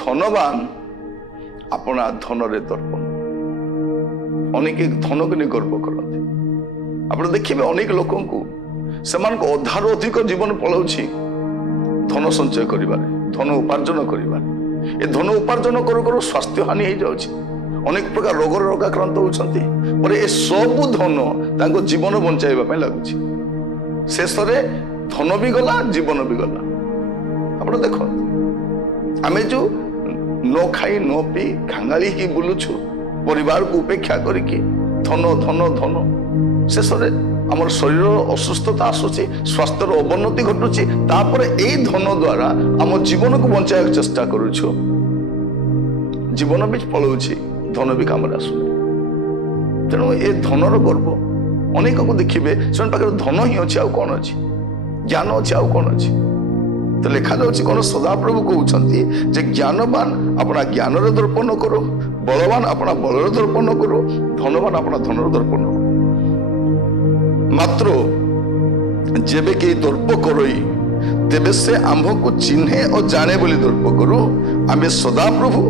धनवान अपना धन रे दर्पण अनेक धन को नहीं गर्व करते। आप देखिए अनेक लोक से अधार अधिक जीवन पलाउछि धन संचय करिबारे धन उपार्जन करिबारे। ए धन उपार्जन करू करू स्वास्थ्य हानि हो जाउछि अनेक प्रकार रोग रोगाक्रांत होउछंती पर ए सब धन तांको जीवन बंचाइबा पय लागुछि। शेष रे धन भी गला जीवन भी गला। आप देखो आमे जो न खाई न पी खांगाली ही बुलुछु परिवार को उपेक्षा करिकी धन धन धन शेष रे आमर शरीर असुस्थता आसुची स्वास्थ्यर अवनति घटुची तापर एई धन द्वारा आम जीवन को बंचाइक चेष्टा करूछु जीवन भी पलाउछि धन भी काम आसुनी। तेणु ए धनर गर्व अनेक को देखिए से पाखे धन ही अच्छी आउ कौन अच्छी ज्ञान अच्छी आउ कौन अच्छी। तो लिखा जाऊँगी कौन सदाप्रभु कहते जे ज्ञानवान अपना ज्ञान दर्पण करो बलवान अपना बलर दर्पण करो धनवान अपना धनर दर्पण करो। मात्र जेबे के दर्प करई तेबे से आम्भ को चिन्हे और जाने बोली दर्प करू आमे सदाप्रभु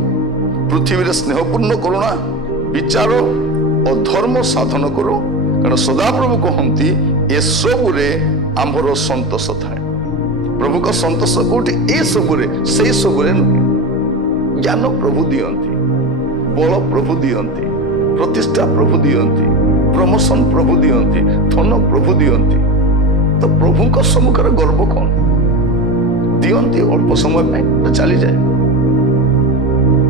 पृथ्वी रे स्नेहपूर्ण करुणा विचार और धर्म साधन करू कारण सदाप्रभु कहती ए सबुरे आम्भर संतोष थाए। प्रभु का संतोष कोठी ए सबुरे से सबुरे नुहे। ज्ञान प्रभु दियंती बल प्रभु दियंती प्रतिष्ठा प्रभु दियंती प्रमोशन प्रभु दियंती धन प्रभु दियंती। तो प्रभु का सम्मुखर गर्व कौन दियंती अल्प समय में चली जाए।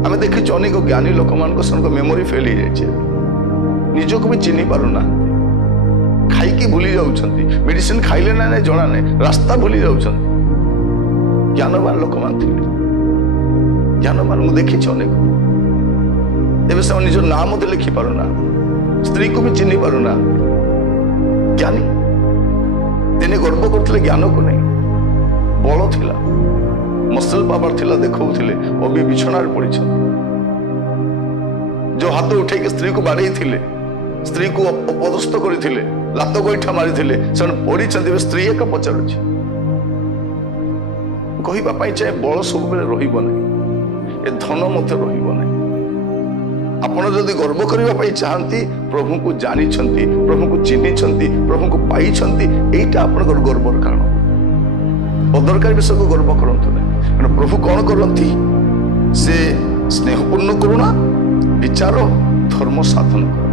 आम देखी अनेक ज्ञानी लोक मान मेमोरी फेल हो जाए निजक भी चिन्ह पारना खाई भूली जाउछंती मेडिसिन खाइले ना नहीं जना नहीं रास्ता भूली जाउछंती। ज्ञानवान लोक मान ज्ञानवान मुझे देखी अनेक एवं से निज नाम मत लिखि पारना स्त्री को भी चिन्ह पारना ज्ञानी दिने गर्व करते ज्ञान को नहीं बल थिला मसल पावर थिला देखौथिले अभी बिछणार पड़ी जो हाथ उठे स्त्री को बाड़े स्त्री को अपदस्थ करते लात गोईठा मारी से पढ़ी स्त्री एक पचारुची कहवाई चाहे बल सब रही धन मत रही। आपण जदि गर्व करने चाहती प्रभु को जानी प्रभु को चिन्ह प्रभु को पाई यहीटा आप गर्वर कारण अदरकार विषय को गर्व करतु ना। प्रभु कौन करती से स्नेहपूर्ण करुणा विचार धर्म साधन कर।